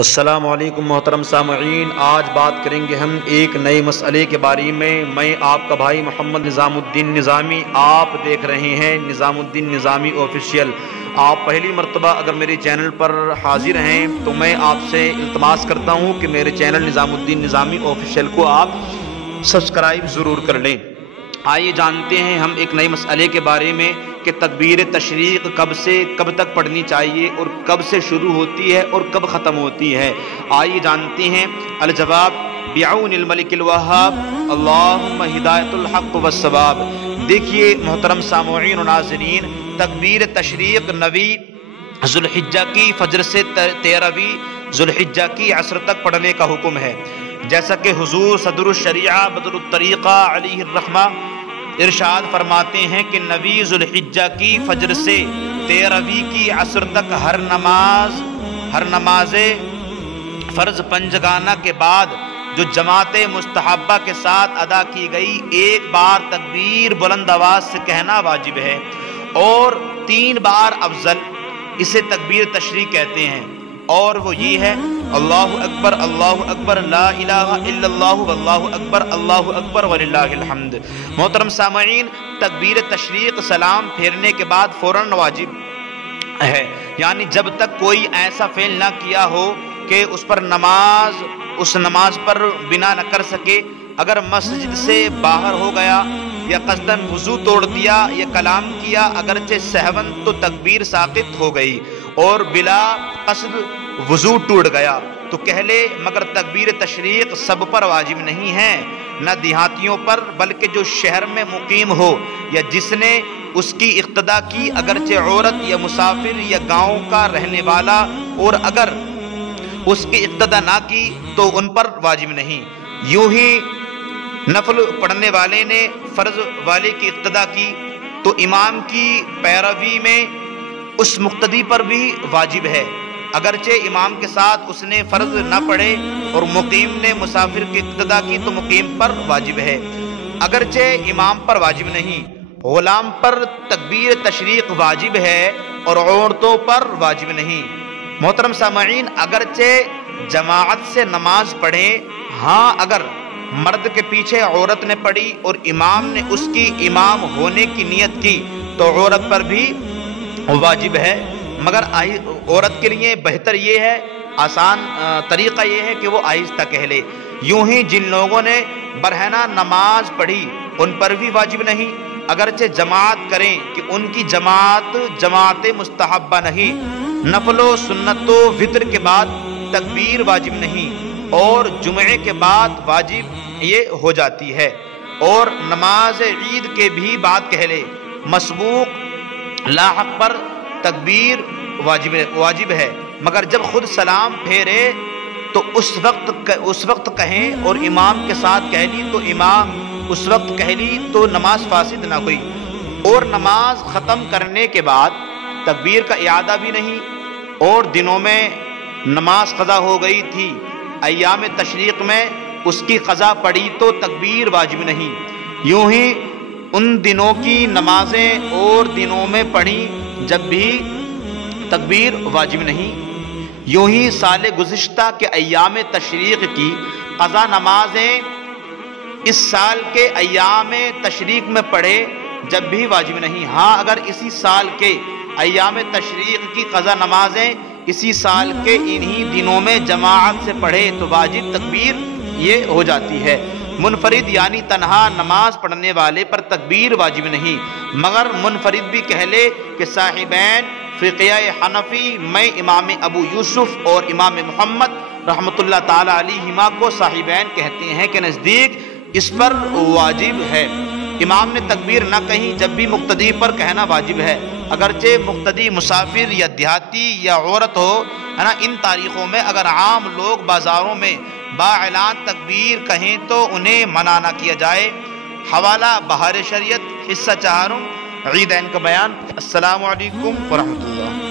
السلام علیکم محترم سامعین، آج بات کریں گے ہم ایک نئے مسئلے کے بارے میں آپ کا بھائی محمد نظام الدین نظامی، آپ دیکھ رہے ہیں نظام الدین نظامی آفیشیل۔ آپ پہلی مرتبہ اگر میرے چینل پر حاضر ہیں تو میں آپ سے التماس کرتا ہوں کہ میرے چینل نظام الدین نظامی آفیشیل کو آپ سبسکرائب ضرور کر لیں۔ آئیے جانتے ہیں ہم ایک نئے مسئلے کے بارے میں کہ تکبیر تشریق کب سے کب تک پڑھنی چاہیے اور کب سے شروع ہوتی ہے اور کب ختم ہوتی ہے۔ آئیے جانتے ہیں الجواب بعون الملک الوہاب اللہم ہدایت الحق والصواب۔ دیکھیے محترم سامعین و ناظرین، تکبیر تشریق 9 ذوالحجہ کی فجر سے 13ویں ذوالحجہ کی عصر تک پڑھنے کا حکم ہے، جیسا کہ حضور صدر الشریعہ بدر الطریقہ علیہ الرحمہ ارشاد فرماتے ہیں کہ 9 ذوالحجہ کی فجر سے 13ویں کی عصر تک ہر نماز فرض پنجگانہ کے بعد جو جماعت مستحبہ کے ساتھ ادا کی گئی، ایک بار تکبیر بلند آواز سے کہنا واجب ہے اور 3 بار افضل، اسے تکبیر تشریق کہتے ہیں، اور وہ یہ ہے اللہ اکبر لا الہ الا اللہ واللہ اکبر وللہ الحمد۔ محترم سامعین، تکبیر تشریق سلام پھیرنے کے بعد فوراً واجب ہے، یعنی جب تک کوئی ایسا فعل نہ کیا ہو کہ اس نماز پر بنا نہ کر سکے۔ اگر مسجد سے باہر ہو گیا یا قصداً وضو توڑ دیا یا کلام کیا اگرچہ سہون تو تکبیر ساقط ہو گئی، اور بلا قصد وضو ٹوٹ گیا تو کہہ لے، مگر تکبیر تشریق سب پر واجب نہیں ہے، نہ دیہاتیوں پر، بلکہ جو شہر میں مقیم ہو یا جس نے اس کی اقتدا کی، اگرچہ عورت یا مسافر یا گاؤں کا رہنے والا، اور اگر اس کی اقتدا نہ کی تو ان پر واجب نہیں۔ یوں ہی نفل پڑھنے والے نے فرض والے کی اقتدا کی تو امام کی پیروی میں اس مقتدی پر بھی واجب ہے، اگرچہ امام کے ساتھ اس نے فرض نہ پڑھے، اور مقیم نے مسافر کی اقتدا کی تو مقیم پر واجب ہے، اگرچہ امام پر واجب نہیں۔ غلام پر تکبیر تشریق واجب ہے اور عورتوں پر واجب نہیں۔ محترم سامعین، اگرچہ جماعت سے نماز پڑھیں، ہاں اگر مرد کے پیچھے عورت نے پڑھی اور امام نے اس کی امام ہونے کی نیت کی تو عورت پر بھی واجب ہے، مگر عورت کے لیے بہتر یہ ہے، آسان طریقہ یہ ہے کہ وہ آہستہ کہہ لے۔ یوں ہی جن لوگوں نے برہنہ نماز پڑھی ان پر بھی واجب نہیں، اگرچہ جماعت کریں کہ ان کی جماعت مستحبہ نہیں۔ نفل و سنت و وتر کے بعد تکبیر واجب نہیں، اور جمعے کے بعد واجب یہ ہو جاتی ہے، اور نماز عید کے بھی بعد کہہ لے۔ مسبوق لاحق پر تکبیر واجب ہے، مگر جب خود سلام پھیرے تو اس وقت کہیں، اور امام کے ساتھ کہہ لی تو امام اس وقت کہہ لی تو نماز فاسد نہ ہوئی، اور نماز ختم کرنے کے بعد تکبیر کا اعادہ بھی نہیں، اور دنوں میں نماز قضا ہو گئی تھی، ایام تشریق میں اس کی قضا پڑی تو تکبیر واجب نہیں۔ یوں ہی ان دنوں کی نمازیں اور دنوں میں پڑھی جب بھی تکبیر واجب نہیں۔ یوں ہی سال گزشتہ کے ایام تشریق کی قضا نمازیں اس سال کے ایام تشریق میں پڑھے جب بھی واجب نہیں۔ ہاں اگر اسی سال کے ایام تشریق کی قضا نمازیں اسی سال کے انہی دنوں میں جماعت سے پڑھے تو واجب تکبیر یہ ہو جاتی ہے۔ منفرد یعنی تنہا نماز پڑھنے والے پر تکبیر واجب نہیں، مگر منفرد بھی کہہ لے کہ صاحبین فقہ حنفی میں امام ابو یوسف اور امام محمد رحمۃ اللہ تعالی علیہما کو صاحبین کہتے ہیں کہ نزدیک اس پر واجب ہے۔ امام نے تکبیر نہ کہیں جب بھی مقتدی پر کہنا واجب ہے، اگرچہ مقتدی مسافر یا دیہاتی یا عورت ہو، ہے نا۔ ان تاریخوں میں اگر عام لوگ بازاروں میں با اعلان تکبیر کہیں تو انہیں منع نہ کیا جائے۔ حوالہ بہار شریعت، حصہ 4، عیدین کا بیان۔ السلام علیکم ورحمۃ اللہ۔